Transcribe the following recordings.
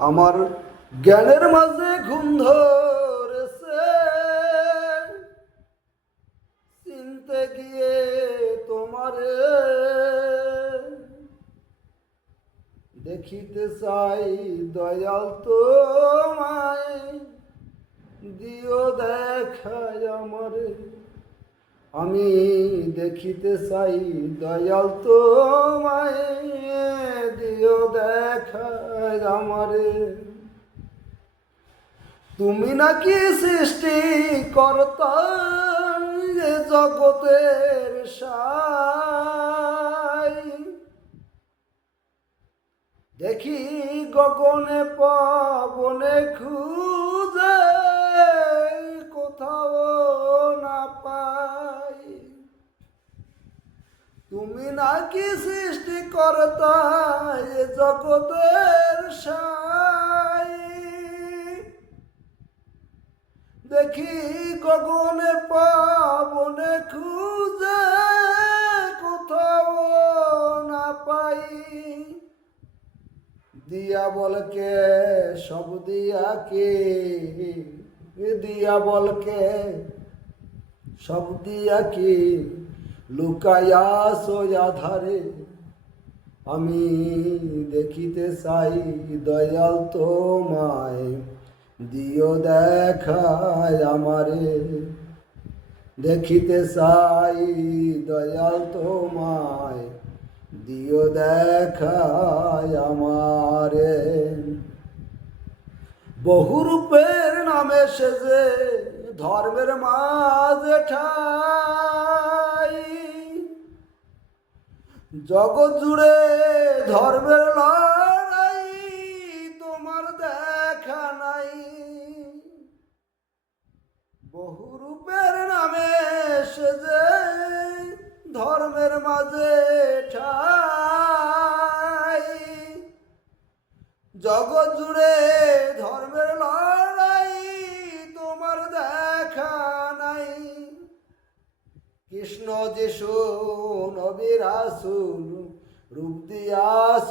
আমার জ্ঞানের মাঝে ঘুম ধরেছে, চিনতে গিয়ে তোমারে দেখিতে চাই দয়াল তোমায়, দিও দেখায় আমারে। আমি দেখিতে চাই দয়াল তোমায়, দিও দেখায় আমারে। তুমি নাকি সৃষ্টি কর্তা এ জগতের সাই, দেখি গগনে পবনে খুঁজে কোথাও না পাই। তুমি নাকি সৃষ্টি কর্তা এ জগতের সাই, দেখি গগনে পবনে খুঁজে কোথাও না পাই। দিয়া বলকে সব দিয়া কে, দিয়া বলকে সব দিয়া কে লুকাইয়া আধারে। আমি দেখিতে চাই দয়াল তোমায়, দিও দেখায় আমারে। দেখিতে চাই দয়াল তোমায়, দিও দেখায় আমারে। বহুরূপের নামে সেজে ধর্মের মাঝে ঠাই, জগৎ জুড়ে ধর্মের লড়াই তোমার দেখা নাই। বহুরূপের নামে সেজে ধর্মের মাঝে ঠাই, জগৎ জুড়ে ধর্মের লড়াই তোমার দেখা নাই। কৃষ্ণ যিশু নবী রাসূল রূপ দিয়াছ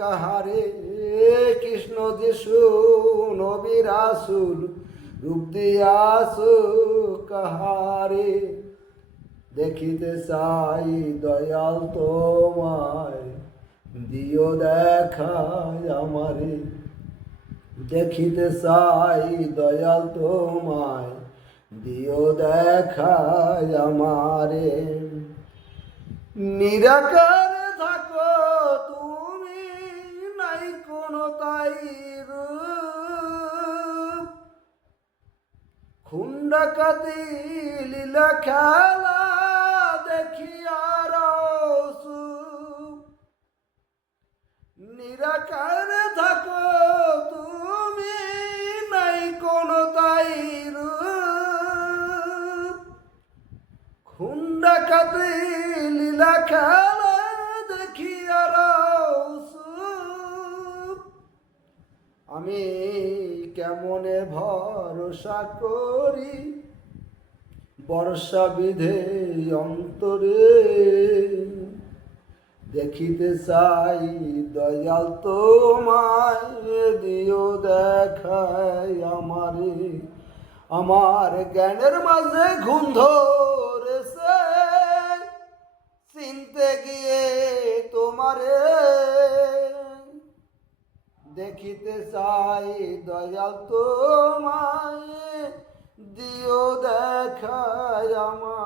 কাহারে, কৃষ্ণ যিশু নবী রাসূল রূপ দিয়াছ কাহারে। দেখিতে চাই দয়াল তোমায়, দিও দেখায় আমারে। দেখিতে চাই দয়াল তোমায়, দিও দেখায় আমারে। নিরাকারে থাকো তুমি, নাই কোনো তাই রূপ, খুন ডাকাতি লীলা খেলা দেখি আর চুপ। নিরাকারে থাকো তুমি, নাই কোনো তাই রূপ, খুন ডাকাতি লীলা খেলা দেখি আর চুপ। আমি কেমনে ভরসা করি বর্ষা বিধে অন্তরে। দেখিতে চাই দয়াল তোমায়, দিও দেখায় আমারে। আমার জ্ঞানের মাঝে ঘুম ধরেছে, চিনতে গিয়ে তোমারে দেখিতে চাই দয়াল তোমায়, দিও দেখায় আমার।